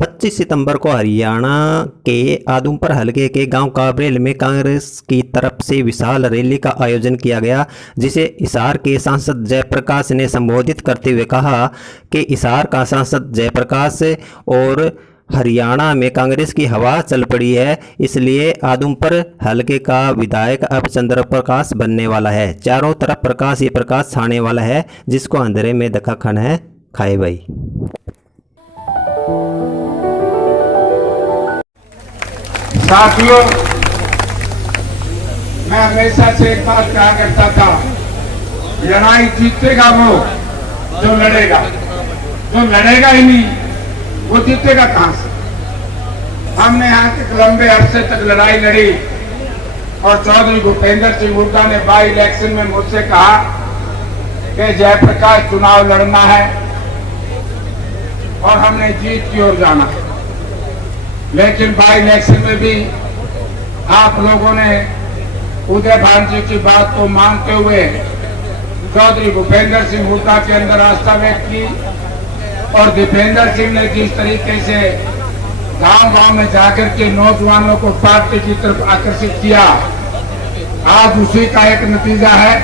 25 सितंबर को हरियाणा के आदमपुर हलके के गांव काबरेल में कांग्रेस की तरफ से विशाल रैली का आयोजन किया गया, जिसे हिसार के सांसद जयप्रकाश ने संबोधित करते हुए कहा कि हिसार का सांसद जयप्रकाश और हरियाणा में कांग्रेस की हवा चल पड़ी है, इसलिए आदमपुर हलके का विधायक अब चंद्र प्रकाश बनने वाला है। चारों तरफ प्रकाश ही प्रकाश छाने वाला है, जिसको अंधेरे में धक्का खाना है, खाए भाई। साथियों, मैं हमेशा से एक बात कहा करता था, लड़ाई जीतेगा वो जो लड़ेगा, जो लड़ेगा ही नहीं वो जीतेगा कहां से। हमने यहाँ तक लंबे अरसे तक लड़ाई लड़ी और चौधरी भूपेंद्र सिंह हुड्डा ने बाई इलेक्शन में मुझसे कहा कि जयप्रकाश चुनाव लड़ना है और हमने जीत की ओर जाना है। लेकिन बाई इलेक्शन में भी आप लोगों ने उदय भान जी की बात को मानते हुए चौधरी भूपेंद्र सिंह हुड्डा के अंदर आस्था व्यक्त की और दीपेंद्र सिंह ने जिस तरीके से गांव-गांव में जाकर के नौजवानों को पार्टी की तरफ आकर्षित किया, आज उसी का एक नतीजा है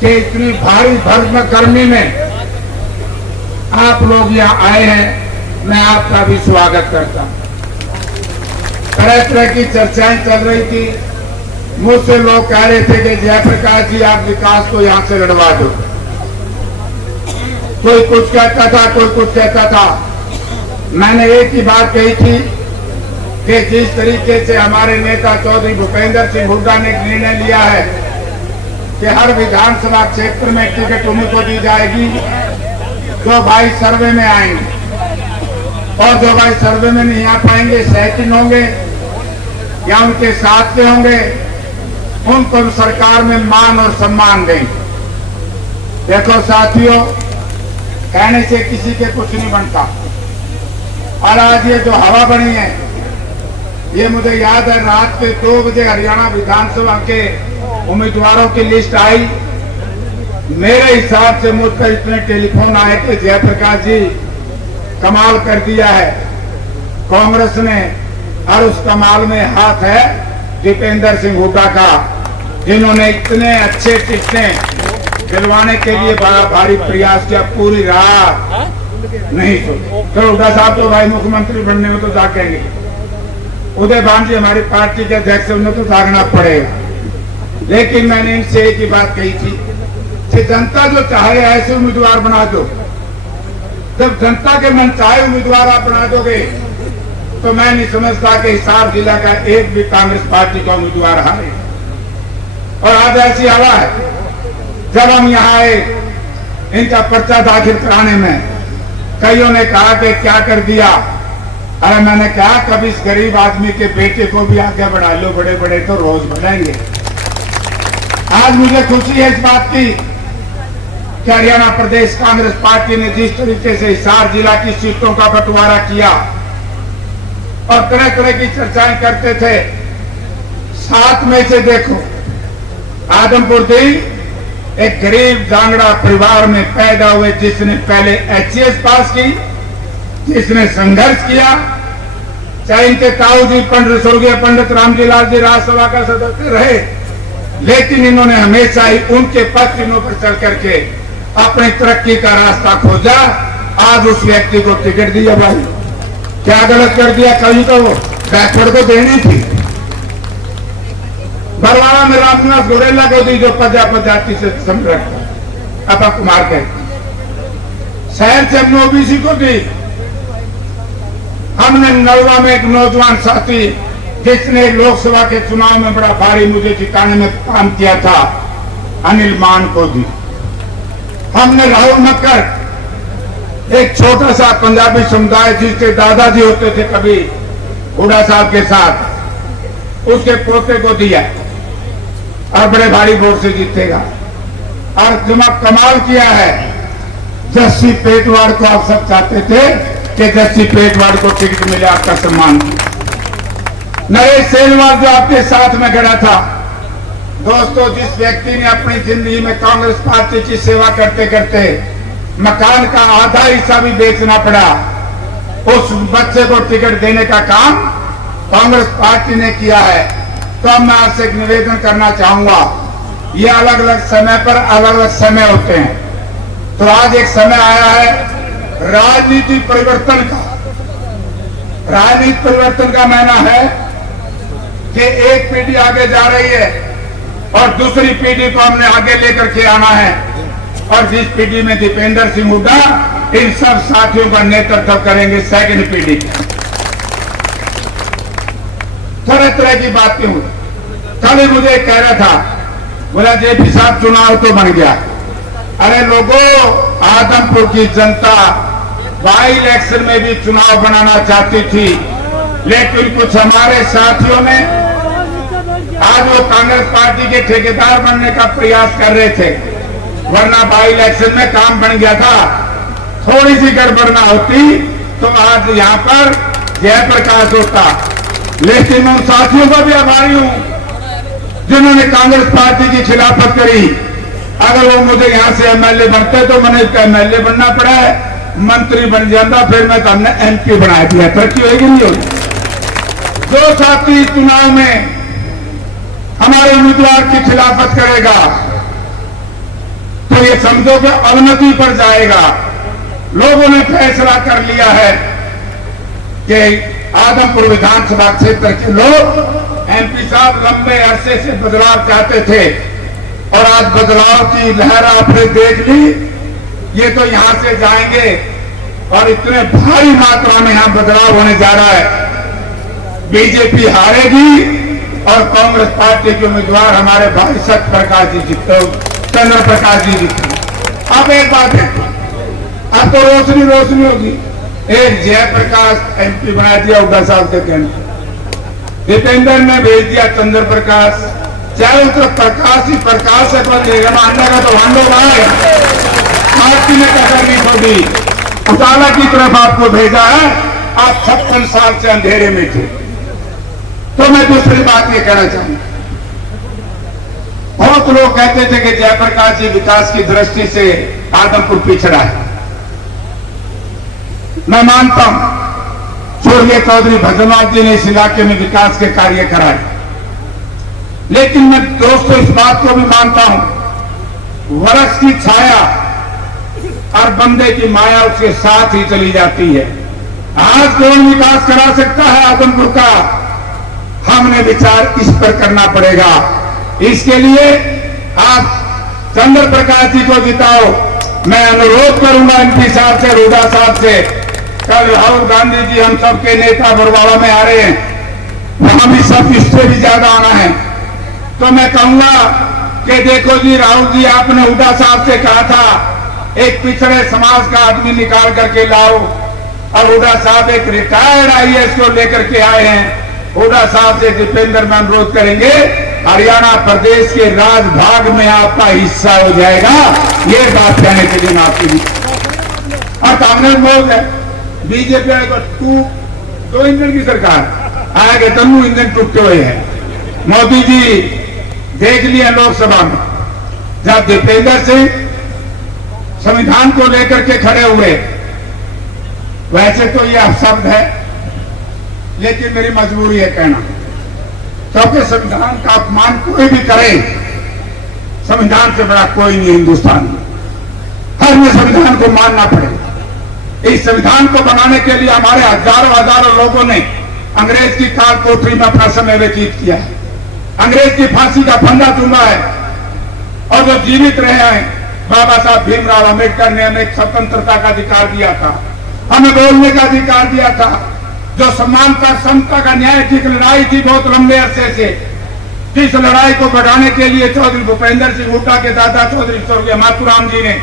कि इतनी भारी भरम गर्मी में आप लोग यहाँ आए हैं। मैं आपका भी स्वागत करता हूँ। तरह तरह की चर्चाएं चल रही थी, मुझसे लोग कह रहे थे कि जयप्रकाश जी आप विकास को यहाँ से लड़वा दो। कोई कुछ कहता था, कोई कुछ कहता था। मैंने एक ही बात कही थी कि जिस तरीके से हमारे नेता चौधरी भूपेंद्र सिंह हुड्डा ने निर्णय लिया है कि हर विधानसभा क्षेत्र में टिकट उन्हीं को दी जाएगी जो भाई सर्वे में आएंगे, और जो भाई सर्वे में नहीं आ पाएंगे, सेकंड होंगे या उनके साथ के होंगे, उनको सरकार में मान और सम्मान देंगे। देखो साथियों, कहने से किसी के कुछ नहीं बनता, और आज ये जो हवा बनी है, ये मुझे याद है रात के 2 बजे हरियाणा विधानसभा के उम्मीदवारों की लिस्ट आई। मेरे हिसाब से मुझ पर इतने टेलीफोन आए कि जयप्रकाश जी कमाल कर दिया है कांग्रेस ने, और उस कमाल में हाथ है दीपेंद्र सिंह हुड्डा का, जिन्होंने इतने अच्छे टिकटें दिलवाने के लिए बड़ा भारी प्रयास किया। पूरी रात नहीं सोचे। तो हुड्डा साहब तो भाई मुख्यमंत्री बनने में तो जागेंगे, उदय भान जी हमारी पार्टी के अध्यक्ष, उन्हें तो जागना पड़ेगा। लेकिन मैंने इनसे एक ही बात कही थी कि जनता जो चाहे ऐसे उम्मीदवार बना दो। जब जनता के मन चाहे उम्मीदवार आप बना दोगे तो मैं नहीं समझता कि हिसार जिला का एक भी कांग्रेस पार्टी का उम्मीदवार हारे। और आज ऐसी हवा है, जब हम यहाँ आए इनका पर्चा दाखिल कराने में कईयों ने कहा कि क्या कर दिया। अरे मैंने कहा कभी इस गरीब आदमी के बेटे को भी आगे बढ़ा लो, बड़े बड़े तो रोज बढ़ाएंगे। आज मुझे खुशी है इस बात की कि हरियाणा प्रदेश कांग्रेस पार्टी ने जिस तरीके से हिसार जिला की सीटों का बंटवारा किया और तरह तरह की चर्चाएं करते थे। 7 में से देखो, आदमपुर दी एक गरीब जांगड़ा परिवार में पैदा हुए, जिसने पहले एचएस पास की, जिसने संघर्ष किया, चाहे इनके ताऊ जी स्वर्गीय पंडित रामजी लाल जी राज्यसभा का सदस्य रहे, लेकिन इन्होंने हमेशा ही उनके पथ चिन्हों पर चल करके अपनी तरक्की का रास्ता खोजा। आज उस व्यक्ति को टिकट दिया। भाई क्या गलत कर दिया? कभी तो वो बैकवर्ड को देनी थी। बरवाड़ा में रामनिवास गोरेला को दी, जो प्रजाति से संरक्षण अपा कुमार के। शहर से हमने ओबीसी को दी। हमने नलवा में एक नौजवान साथी जिसने लोकसभा के चुनाव में बड़ा भारी मुझे जिताने में काम किया था, अनिल मान को दी। हमने राहुल मक्कर, एक छोटा सा पंजाबी समुदाय जिसके दादाजी होते थे कभी हुड्डा साहब के साथ, उसके पोते को दिया और बड़े भारी वोट से जीतेगा। और कमाल किया है, जस्सी पेटवाड़ को आप सब चाहते थे कि जस्सी पेटवाड़ को टिकट मिले, आपका सम्मान। नरेश सेलवाल जो आपके साथ में खड़ा था, दोस्तों, जिस व्यक्ति ने अपनी जिंदगी में कांग्रेस पार्टी की सेवा करते करते मकान का आधा हिस्सा भी बेचना पड़ा, उस बच्चे को टिकट देने का काम कांग्रेस पार्टी ने किया है। तो अब मैं आपसे एक निवेदन करना चाहूंगा, ये अलग अलग समय पर अलग अलग समय होते हैं। तो आज एक समय आया है राजनीति परिवर्तन का। राजनीति परिवर्तन का मायना है कि एक पीढ़ी आगे जा रही है और दूसरी पीढ़ी को हमने आगे लेकर के आना है। और जिस पीढ़ी में दीपेंद्र सिंह हुड्डा इन सब साथियों का नेतृत्व करेंगे, सेकंड पीढ़ी। तरह तरह की बातें हुई। कल ही मुझे कह रहा था, बोला जेपी साहब चुनाव तो बन गया। अरे लोगों, आदमपुर की जनता बाई इलेक्शन में भी चुनाव बनाना चाहती थी, लेकिन कुछ हमारे साथियों ने आज वो कांग्रेस पार्टी के ठेकेदार बनने का प्रयास कर रहे थे, वरना बाई इलेक्शन में काम बन गया था। थोड़ी सी गड़बड़ ना होती तो आज यहाँ पर जयप्रकाश होता। लेकिन उन साथियों का भी आभारी हूं जिन्होंने कांग्रेस पार्टी की खिलाफत करी। अगर वो मुझे यहाँ से एमएलए बनते तो मैंने इसका एमएलए बनना पड़ा है, मंत्री बन जाता, फिर मैं तो हमने एमपी बना दिया। तरक्की होगी नहीं होगी। जो साथी चुनाव में हमारे उम्मीदवार की खिलाफत करेगा तो ये समझो कि अवनति पर जाएगा। लोगों ने फैसला कर लिया है कि आदमपुर विधानसभा क्षेत्र के लोग एमपी साहब लंबे अरसे से बदलाव चाहते थे और आज बदलाव की लहर आपने देख ली। ये तो यहां से जाएंगे और इतने भारी मात्रा में यहां बदलाव होने जा रहा है। बीजेपी हारेगी और कांग्रेस पार्टी के उम्मीदवार हमारे भाई सत्य प्रकाश जी जीते, चंद्र प्रकाश जी जीते। अब एक बात है, अब तो रोशनी रोशनी होगी। एक जयप्रकाश एमपी बना दिया हुड्डा साहब के कहने, दीपेंद्र ने भेज दिया चंद्र प्रकाश। चाहे तो प्रकाश ही प्रकाश है, पर मानने का तो वांडो भाई पार्टी ने टक्कर नहीं छोड़ी, उजाला की तरफ आपको भेजा है। आप 56 साल से अंधेरे में थे। तो मैं दूसरी बात ये कहना चाहूंगा, बहुत लोग कहते थे कि जयप्रकाश जी विकास की दृष्टि से आदमपुर पिछड़ा है। मैं मानता हूं स्वर्गीय चौधरी भजनलाल जी ने इस इलाके में विकास के कार्य कराए, लेकिन मैं दोस्तों इस बात को भी मानता हूं, वरस की छाया और बंदे की माया उसके साथ ही चली जाती है। आज कौन विकास करा सकता है आदमपुर का, हमने विचार इस पर करना पड़ेगा। इसके लिए आप चंद्र प्रकाश जी को जिताओ। मैं अनुरोध करूंगा एमपी साहब से, हुड्डा साहब से, कल राहुल गांधी जी हम सबके नेता बरवाड़ा में आ रहे हैं, वहां भी सब इससे भी ज्यादा आना है। तो मैं कहूंगा कि देखो जी राहुल जी, आपने हुड्डा साहब से कहा था एक पिछड़े समाज का आदमी निकाल करके लाओ, और हुड्डा साहब एक रिटायर्ड आईएएस को लेकर के आए हैं। हुड्डा साहब से दीपेंद्र में अनुरोध करेंगे, हरियाणा प्रदेश के राजभाग में आपका हिस्सा हो जाएगा। ये बात कहने के लिए मैं आपकी और कांग्रेस बोल है बीजेपी आएगा दो इंजन की सरकार आएगा, दोनों इंजन टूटे हुए हैं। मोदी जी देख लिया लोकसभा में, जब दीपेंद्र सिंह संविधान को लेकर के खड़े हुए, वैसे तो यह शब्द है लेकिन मेरी मजबूरी है कहना, क्योंकि संविधान का अपमान कोई भी करे, संविधान से बड़ा कोई नहीं हिंदुस्तान में, हर में संविधान को मानना पड़ेगा। इस संविधान को बनाने के लिए हमारे हजारों हजारों लोगों ने अंग्रेज की काल कोठरी में अपना समय व्यतीत किया है, अंग्रेज की फांसी का फंदा चूमा है, और जो जीवित रहे हैं, बाबा साहब भीमराव अम्बेडकर ने हमें स्वतंत्रता का अधिकार दिया था, हमें बोलने का अधिकार दिया था, जो समानता समता का न्याय की लड़ाई थी बहुत लंबे अरसे से, जिस लड़ाई को बढ़ाने के लिए चौधरी भूपेंद्र सिंह हुड्डा के दादा चौधरी स्वर्गीय माथुराम जी ने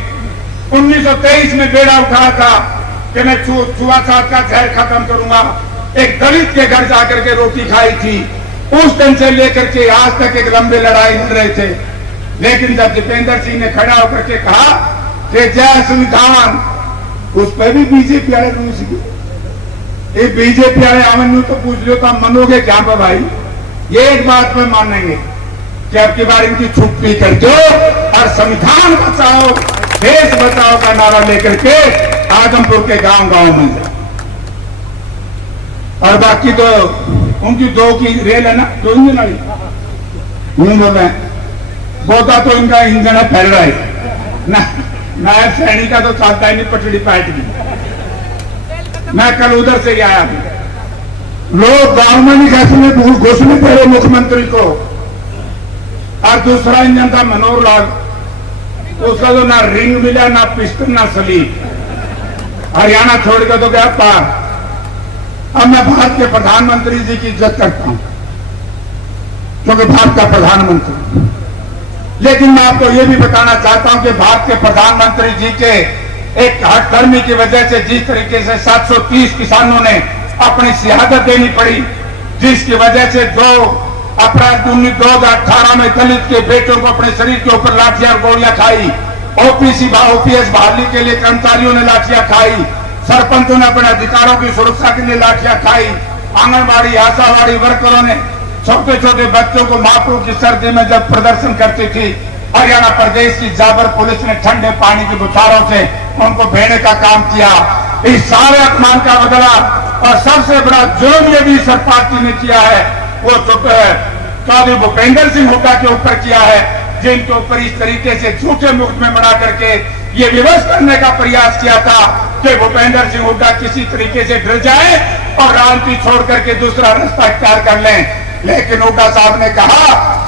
1923 में बेड़ा उठाया था कि मैं छुआछूत का जहर खत्म करूंगा। एक दलित के घर जाकर के रोटी खाई थी, उस दिन से लेकर के आज तक एक लंबे लड़ाई लड़ रहे थे। लेकिन जब दीपेंद्र सिंह ने खड़ा होकर के कहा कि जय संविधान, उस पर भी बीजेपी वाले रूस ये बीजेपी वाले आमन तो पूछ लो तो हम मनोगे क्या भाई। ये एक बात में मानेंगे कि अब की बार इनकी छुट्टी कर दो और संविधान बचाओ देश बचाओ का नारा लेकर के आदमपुर के गांव गांव में जाओ। और बाकी तो उनकी 2 की रेल है ना, 2 इंजन वाली नहीं बोल रहे हैं, बोता तो इनका इंजन है फैल रहा है ना, नायब सैनी का तो चलता ही नहीं, पटड़ी पैट की। मैं कल उधर से आया हूं, लोग गांव में नहीं घुसने दे रहे मुख्यमंत्री को। और दूसरा इंजन था मनोहर लाल, उसका तो ना रिंग मिला, ना पिस्टन, ना सलीब, हरियाणा छोड़ के तो गया पार। अब मैं भारत के प्रधानमंत्री जी की इज्जत करता हूं क्योंकि भारत का प्रधानमंत्री, लेकिन मैं आपको यह भी बताना चाहता हूं कि भारत के प्रधानमंत्री जी के एक हठधर्मी की वजह से जिस तरीके से 730 किसानों ने अपनी शहादत देनी पड़ी, जिसकी वजह से 2 अप्रैल 2018 में दलित के बेटों को अपने शरीर के ऊपर लाठियां गोलियां खाई, ओपीएस बहाली के लिए कर्मचारियों ने लाठियां खाई, सरपंचों ने अपने अधिकारों की सुरक्षा के लिए लाठियां खाई, आंगनबाड़ी आशावाड़ी वर्करों ने छोटे छोटे बच्चों को मापू की सर्दी में जब प्रदर्शन करती थी, हरियाणा प्रदेश की जाबर पुलिस ने ठंडे पानी की बुछारों से उनको भेड़ने का काम किया। इस सारे अपमान का बदला और सबसे बड़ा जुर्म ये भी सर पार्टी ने किया है, वो चौधरी भूपेंद्र सिंह हुड्डा के ऊपर किया है, जिनके ऊपर इस तरीके से झूठे मुक्त में बना करके ये विवश करने का प्रयास किया था कि भूपेंद्र सिंह हुड्डा किसी तरीके से डर जाए और राजनीति छोड़ करके दूसरा रास्ता इख्तियार कर लें। लेकिन हुड्डा साहब ने कहा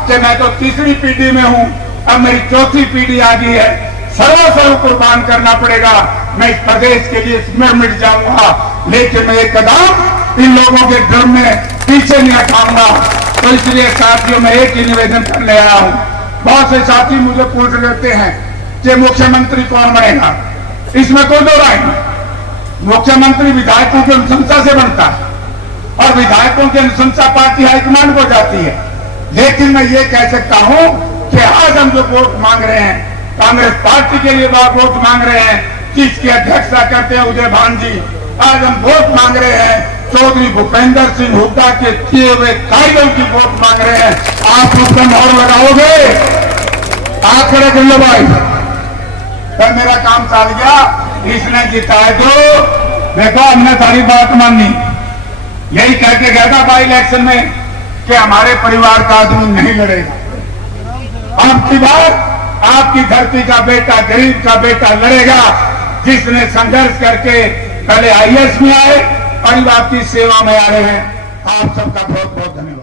कि मैं तो 3री पीढ़ी में हूं, अब मेरी 4थी पीढ़ी आ गई है, सर्वस्व कुर्बान करना पड़ेगा, मैं इस प्रदेश के लिए मिट जाऊंगा, लेकिन मैं एक कदम इन लोगों के डर में पीछे नहीं हटाऊंगा। तो इसलिए साथियों में एक ही निवेदन करने आया हूं। बहुत से साथी मुझे पूछ लेते हैं कि मुख्यमंत्री कौन बनेगा, इसमें कोई दो राय नहीं। मुख्यमंत्री विधायकों की अनुशंसा से बनता है और विधायकों की अनुशंसा पार्टी हाईकमान को जाती है। लेकिन मैं ये कह सकता हूं कि आज हम जो वोट मांग रहे हैं, कांग्रेस पार्टी के लिए वोट मांग रहे हैं, जिसकी अध्यक्षता करते हैं उदय भान जी, आज हम वोट मांग रहे हैं चौधरी भूपेंद्र सिंह हुड्डा के किए हुए कायदों की वोट मांग रहे हैं। आप उस पर मोहर लगाओगे? आप खड़े कर लो भाई, तो मेरा काम चल गया, इसने जिताए तो देखो हमने सारी बात मानी। यही कह के गया था बाई इलेक्शन में कि हमारे परिवार का आदमी नहीं लड़ेगा। आपकी बात आपकी धरती का बेटा, गरीब का बेटा लड़ेगा, जिसने संघर्ष करके पहले आईएएस में आए और अब आपकी सेवा में आ रहे हैं। आप सबका बहुत बहुत धन्यवाद।